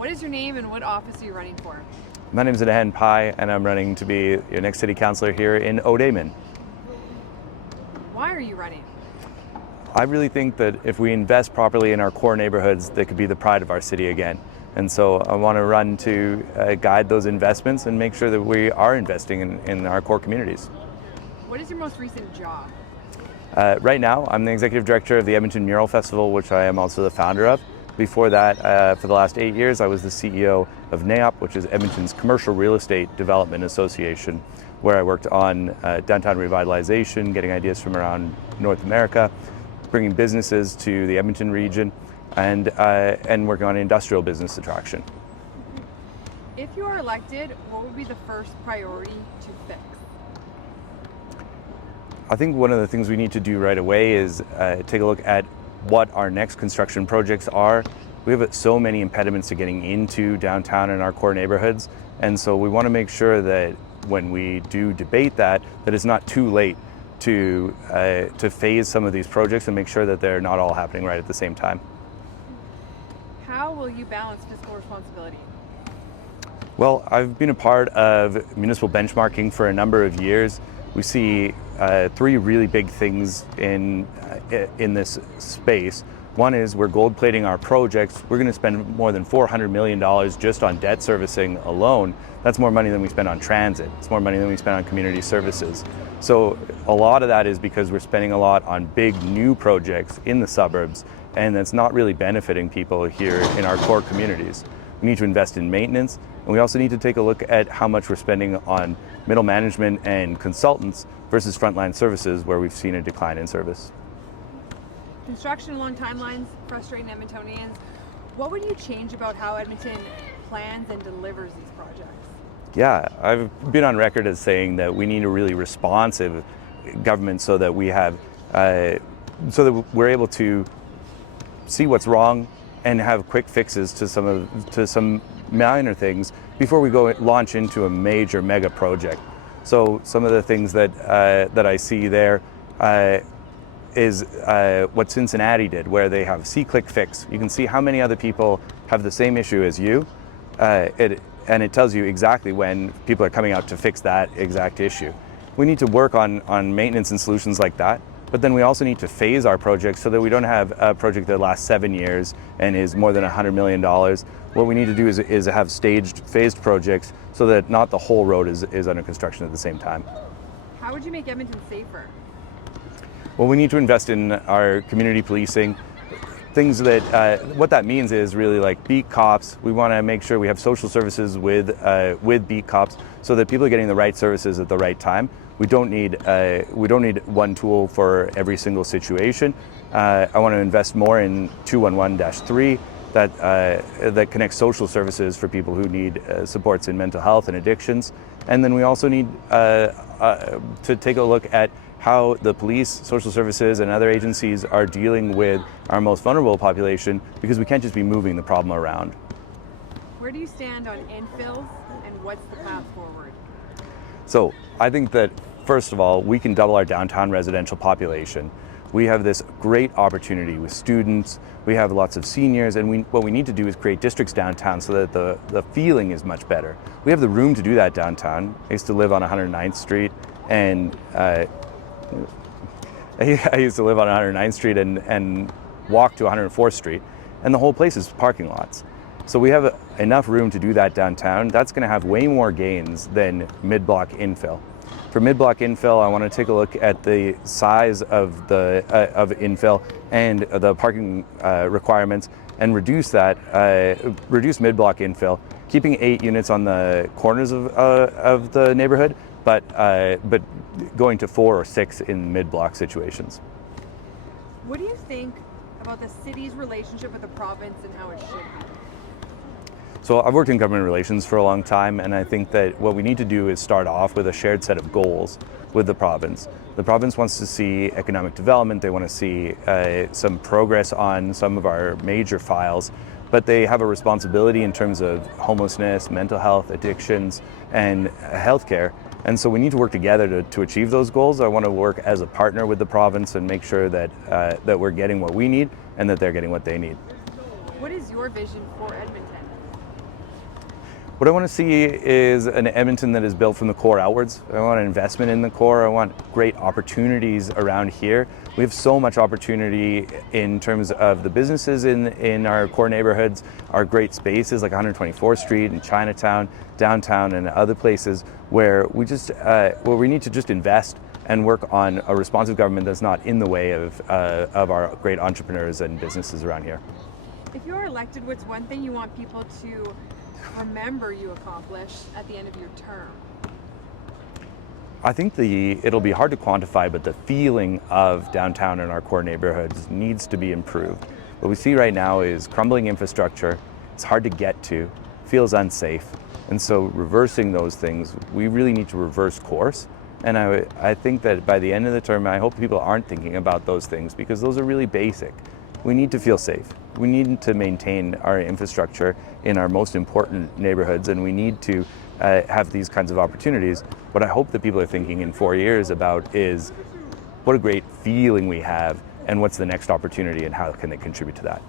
What is your name and what office are you running for? My name is Anand PYE, and I'm running to be your next city councillor here in O'Damon. Why are you running? I really think that if we invest properly in our core neighborhoods, they could be the pride of our city again. And so I want to run to guide those investments and make sure that we are investing in our core communities. What is your most recent job? Right now, I'm the executive director of the Edmonton Mural Festival, which I am also the founder of. Before that, for the last 8 years, I was the CEO of NAOP, which is Edmonton's Commercial Real Estate Development Association, where I worked on downtown revitalization, getting ideas from around North America, bringing businesses to the Edmonton region, and working on industrial business attraction. If you are elected, what would be the first priority to fix? I think one of the things we need to do right away is take a look at what our next construction projects are. We have so many impediments to getting into downtown and our core neighborhoods, and so we want to make sure that when we do debate that it's not too late to phase some of these projects and make sure that they're not all happening right at the same time. How will you balance fiscal responsibility? Well, I've been a part of municipal benchmarking for a number of years. We see three really big things in this space. One is we're gold plating our projects. We're going to spend more than $400 million just on debt servicing alone. That's more money than we spend on transit. It's more money than we spend on community services. So a lot of that is because we're spending a lot on big new projects in the suburbs, and that's not really benefiting people here in our core communities. We need to invest in maintenance, and we also need to take a look at how much we're spending on middle management and consultants versus frontline services, where we've seen a decline in service. Construction along timelines frustrating Edmontonians. What would you change about how Edmonton plans and delivers these projects? Yeah, I've been on record as saying that we need a really responsive government so that we have, so that we're able to see what's wrong and have quick fixes to some minor things before we go launch into a major mega project. So some of the things that I see there is what Cincinnati did, where they have see-click fix. You can see how many other people have the same issue as you, and it tells you exactly when people are coming out to fix that exact issue. We need to work on maintenance and solutions like that, but then we also need to phase our projects so that we don't have a project that lasts 7 years and is more than $100 million. What we need to do is have staged, phased projects so that not the whole road is under construction at the same time. How would you make Edmonton safer? Well, we need to invest in our community policing. Things that, what that means is really like beat cops. We want to make sure we have social services with beat cops so that people are getting the right services at the right time. We don't need one tool for every single situation. I want to invest more in 211-3 that connects social services for people who need supports in mental health and addictions. And then we also need to take a look at how the police, social services, and other agencies are dealing with our most vulnerable population, because we can't just be moving the problem around. Where do you stand on infills, and what's the path forward? So I think that, first of all, we can double our downtown residential population. We have this great opportunity with students. We have lots of seniors, and what we need to do is create districts downtown so that the feeling is much better. We have the room to do that downtown. I used to live on 109th Street, and I used to live on 109th Street and walk to 104th Street, and the whole place is parking lots. So we have enough room to do that downtown. That's going to have way more gains than mid-block infill. For mid-block infill, I want to take a look at the size of infill and the parking requirements, and reduce mid-block infill, keeping 8 units on the corners of the neighborhood, but going to 4 or 6 in mid-block situations. What do you think about the city's relationship with the province and how it should be? So I've worked in government relations for a long time, and I think that what we need to do is start off with a shared set of goals with the province. The province wants to see economic development. They want to see some progress on some of our major files, but they have a responsibility in terms of homelessness, mental health, addictions, and healthcare. And so we need to work together to achieve those goals. I want to work as a partner with the province and make sure that that we're getting what we need and that they're getting what they need. What is your vision for Edmonton? What I want to see is an Edmonton that is built from the core outwards. I want an investment in the core. I want great opportunities around here. We have so much opportunity in terms of the businesses in our core neighborhoods, our great spaces like 124th Street and Chinatown, downtown, and other places where we need to just invest and work on a responsive government that's not in the way of our great entrepreneurs and businesses around here. If you're elected, what's one thing you want people to remember you accomplished at the end of your term? I think it'll be hard to quantify, but the feeling of downtown and our core neighborhoods needs to be improved. What we see right now is crumbling infrastructure. It's hard to get to, feels unsafe. And so reversing those things, we really need to reverse course. And I think that by the end of the term, I hope people aren't thinking about those things because those are really basic. We need to feel safe. We need to maintain our infrastructure in our most important neighborhoods, and we need to have these kinds of opportunities. What I hope that people are thinking in 4 years about is what a great feeling we have and what's the next opportunity and how can they contribute to that.